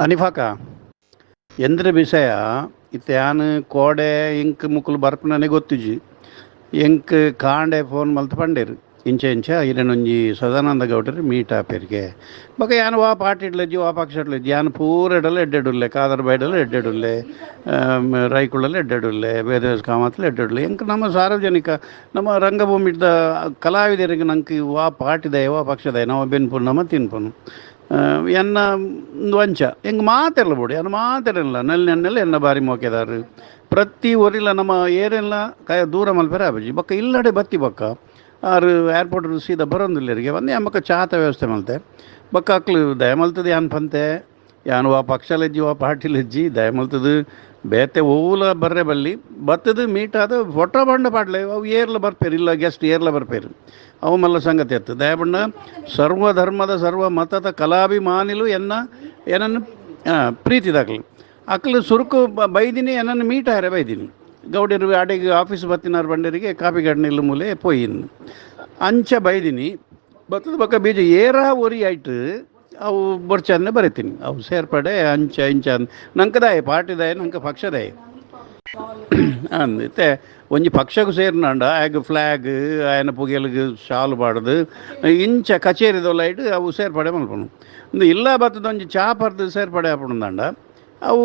ಅನಿಫಾಕ ಎಂದ್ರೆ ವಿಷಯ ಇತ್ತೆ ಯಾನು ಕೋಡೆ ಇಂಕ್ ಮುಕ್ಕಲು ಬರ್ಪನನೆ ಗೊತ್ತುಜಿ ಎಂಕ್ ಕಾಂಡೆ ಫೋನ್ ಮಲ್ತು ಪಂಡೇರು ಇಂಚ ಇರನೊಂಜಿ ಸದಾನಂದ ಗೌಡರು ಮೀಟ್ ಆಪೇರಿಗೆ ಬೊಕ ಯಾನು ವಾ ಪಾರ್ಟಿಡ್ಲಜ್ಜಿ ವಾ ಪಕ್ಷಡ್ಲಜ್ಜಿ ಯಾನು ಪೂರೆಡಲ್ಲ ಎಡ್ಡೆಡುಲ್ಲೆ ಕಾದರ್ ಬೈಡಲ್ಲ ಎಡ್ಡೆಡುಲ್ಲೆ ರೈಕುಳಲ್ಲ ಎಡ್ಡೆಡುಲ್ಲೆ ವೇದವ್ಯಾಸ ಕಾಮತ್ಲ ಎಡ್ಡೆಡುಲ್ಲೆ ಎಂಕ್ ನಮ್ಮ ಸಾರ್ವಜನಿಕ ನಮ್ಮ ರಂಗಭೂಮಿದ ಕಲಾವಿದರಿಗೆ ನಂಗೆ ವಾ ಪಾರ್ಟಿದಯ ವಾ ಪಕ್ಷದಯ ನಾವು ಬೆನ್ಪುನು ನಮ್ಮ ತಿನ್ಪುನು ಎನ್ನ ವಂಚ ಹೆಂಗೆ ಮಾತೆಲ್ಲ ಬಿಡಿ ಅನ್ನ ಮಾತೆಲ್ಲ ನೆಲ್ಲೆನ್ನೆಲ್ಲ ಎನ್ನ ಬಾರಿ ಮೋಕೆದಾರು ಪ್ರತಿ ಊರಿಲ್ಲ ನಮ್ಮ ಏರೆಲ್ಲ ದೂರ ಮಲ್ಪೆರೆ ಆಬಜಿ ಬೊಕ್ಕ ಇಲ್ಲಡೆ ಬತ್ತಿ ಬೊಕ್ಕ ಆರು ಏರ್ಪೋರ್ಟ್ ಸೀದಾ ಬರೋದಿಲ್ಲರಿಗೆ ಒಂದೇ ಅಮ್ಮಕ್ಕ ಚಾತ ವ್ಯವಸ್ಥೆ ಮಲ್ತೆ ಬೊಕ್ಕ ಅಕ್ಲು ದಯ ಮಲ್ತದೆ ಯಾನ್ ಪಂತೆ ಯಾನು ಆ ಪಕ್ಷಲೆಜ್ಜಿ ಆ ಪಾರ್ಟಿಲೆಜ್ಜಿ ದಯ ಮಲ್ತದು ಬೇತೆ ಓಲ ಬರ್ರೆ ಬಲ್ಲಿ ಬತ್ತದು ಮೀಟ್ ಆದ ಫೋಟೋ ಬಂಡ ಪಾಡ್ಲೆ ಅವು ಏರ್ಲ ಬರ್ಪೇರು ಇಲ್ಲ ಗೆಸ್ಟ್ ಏರ್ಲ ಬರ್ಪೇರು ಅವು ಮಲ್ಲ ಸಂಗತಿ ಅತ್ತು ದಯಬಣ್ಣ ಸರ್ವಧರ್ಮದ ಸರ್ವ ಮತದ ಕಲಾಭಿಮಾನಿಲು ಏನನ್ನು ಪ್ರೀತಿದಾಗಲಿ ಅಕ್ಲು ಸುರುಕು ಬೈದಿನಿ ಏನನ್ನು ಮೀಟ್ ಆರೆ ಬೈದಿನಿ ಗೌಡಿರು ಅಡಿಗೆ ಆಫೀಸ್ ಬತ್ತಿನಾರು ಬಂಡರಿಗೆ ಕಾಪಿ ಗಾರ್ಡನ್ ಇಲ್ಲ ಮೂಲೆ ಪೋಯಿನ್ ಅಂಚ ಬೈದಿನಿ ಬತ್ತದ ಬಕ್ಕ ಬೀಜ ಏರ ಒರಿ ಆಯ್ತು ಅವು ಬರ್ಚನ್ನೇ ಬರಿತೀನಿ ಅವು ಸೇರ್ಪಡೆ ಅಂಚ ಇಂಚ ನಂಕದಾಯ ಪಾರ್ಟಿದಾಯ ನಂಗೆ ಪಕ್ಷದಾಯ ಅಂದಿತ್ತೆ ಒಂಜಿ ಪಕ್ಷಕ್ಕೂ ಸೇರಿನಾಂಡ ಆಗ ಫ್ಲಾಗ್ ಆಯನ ಪುಗೆಲ್ಗೆ ಶಾಲು ಪಾಡ್ದು ಇಂಚ ಕಚೇರಿದೊಲೈಟ್ ಅವು ಸೇರ್ಪಡೆ ಮಲ್ಪನು ಒಂದು ಇಲ್ಲ ಬತ್ತದ ಒಂಜಿ ಚಾಪರ್ದು ಸೇರ್ಪಡೆ ಹಾಪುಂಡಾಂಡ ಅವು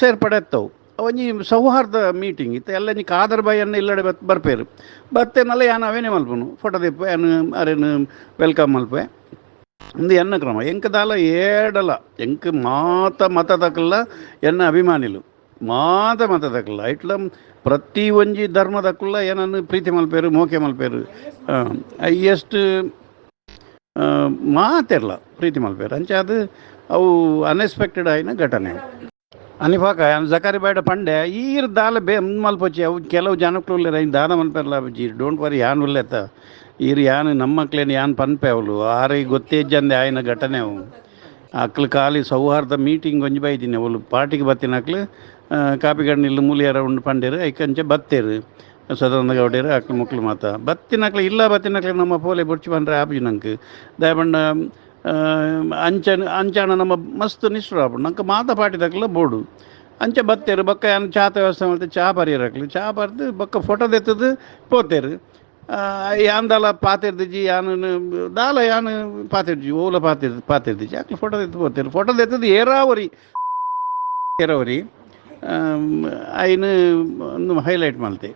ಸೇರ್ಪಡೆ ಎತ್ತವು ಒಂಜಿ ಸೌಹಾರ್ದ ಮೀಟಿಂಗ್ ಇತ್ತು ಎಲ್ಲ ನೀ ಕಾದರ್ ಬಾಯನ್ನ ಇಲ್ಲಡೆ ಬರ್ಪೇರು ಬತ್ತೇನಲ್ಲ ಯಾನು ಅವೇನೇ ಮಲ್ಪನು ಫೋಟೋ ದಿಪ್ಪು ಏನು ಅರೇನು ವೆಲ್ಕಮ್ ಮಲ್ಪೆ ಒಂದು ಎನ್ನ ಕ್ರಮ ಎಂಕದಾಲ ಏಡಲ ಎಂಕ್ ಮತ ತಕ್ಕಲ್ಲ ಎನ್ನ ಅಭಿಮಾನಿಲು ಮತ ತಕ್ಕಲ್ಲ ಇಟ್ಲ ಪ್ರತಿ ಒಂಜಿ ಧರ್ಮದಕ್ಕಲ್ಲ ಏನನ್ನು ಪ್ರೀತಿ ಮಲ್ಪೇರು ಮೋಕೆ ಮಲ್ಪೇರು ಎಷ್ಟು ಮಾತೆರ್ಲ ಪ್ರೀತಿ ಮಲ್ಪೇರು ಅಂಚೆ ಅದು ಅವು ಅನ್ಎಕ್ಸ್ಪೆಕ್ಟೆಡ್ ಆಯ್ನ ಘಟನೆ ಅನಿಫಾಕ ಜಕಾರಿ ಬೈಡ ಪಂಡೆ ಈರ್ ದಾಲ ಮಲ್ಪೊಚ್ಚಿ ಅವು ಕೆಲವು ಜನಕ್ಕುಲ್ಲ ದಾನ ಮಲ್ಪೇರ್ಲ ಬಜ್ಜಿ ಡೋಂಟ್ ವರಿ ಯಾನ್ ಉಲ್ಲೆತ್ತ ಈರು ಯಾನು ನಮ್ಮ ಮಕ್ಳೇನು ಯಾನ್ ಪನ್ಪೆ ಅವಳು ಆರಿಗೆ ಗೊತ್ತೇ ಜಂದೆ ಆಯ್ನ ಘಟನೆ ಅವು ಅಕ್ಲು ಖಾಲಿ ಸೌಹಾರ್ದ ಮೀಟಿಂಗ್ ಒಂಜಿ ಬೈದಿನಿ ಅವಳು ಪಾರ್ಟಿಗೆ ಬತ್ತಿನ ಅಕ್ಲು ಕಾಪಿ ಗಡ್ನ ಇಲ್ಲ ಮೂಲಿಯರ ಉಂಡು ಪಂಡೇರು ಐಕಂಚೆ ಬತ್ತೇರು ಸದಾನಂದ ಗೌಡರು ಅಕ್ಲು ಮಕ್ಳು ಮಾತ ಬತ್ತಿನಕ್ಲು ಇಲ್ಲ ಬತ್ತಿನಕ್ಲು ನಮ್ಮ ಪೋಲೆ ಬುಡ್ಚಿ ಬಂದ್ರೆ ಆಪಿ ನಂಗೆ ದಯಬಣ್ಣ ಅಂಚಾಣ ನಮ್ಮ ಮಸ್ತ್ ನಿಷ್ಠರು ಆಪು ನಂಗೆ ಮಾತ ಪಾಟಿದಕ್ಲ ಬೋಡು ಅಂಚೆ ಬತ್ತೇರು ಬೊಕ್ಕ ಯಾನು ಚಾತ ವ್ಯವಸ್ಥೆ ಮಾಡ್ತೆ ಚಾ ಪರಿಯರಕ್ಲಿ ಚಾ ಬರ್ದು ಬೊಕ್ಕ ಫೋಟೋ ತೆತ್ತದು ಪೋತೇರು ಯಾನ್ ದಾಲ ಪಾತಿರ್ದಿಜಿ ಯಾನು ದಾಲ ಯಾನು ಪಾತಿರ್ಜಿ ಓಲ ಪಾತಿರ್ದಿಜಿ ಅಕ್ಲು ಫೋಟೋ ತೆತ್ತು ಪೋತೇರು ಫೋಟೋ ತೆತ್ತದು ಏರಾವರಿ ಐನು ಒಂದು ಹೈಲೈಟ್ ಮಲ್ತೆ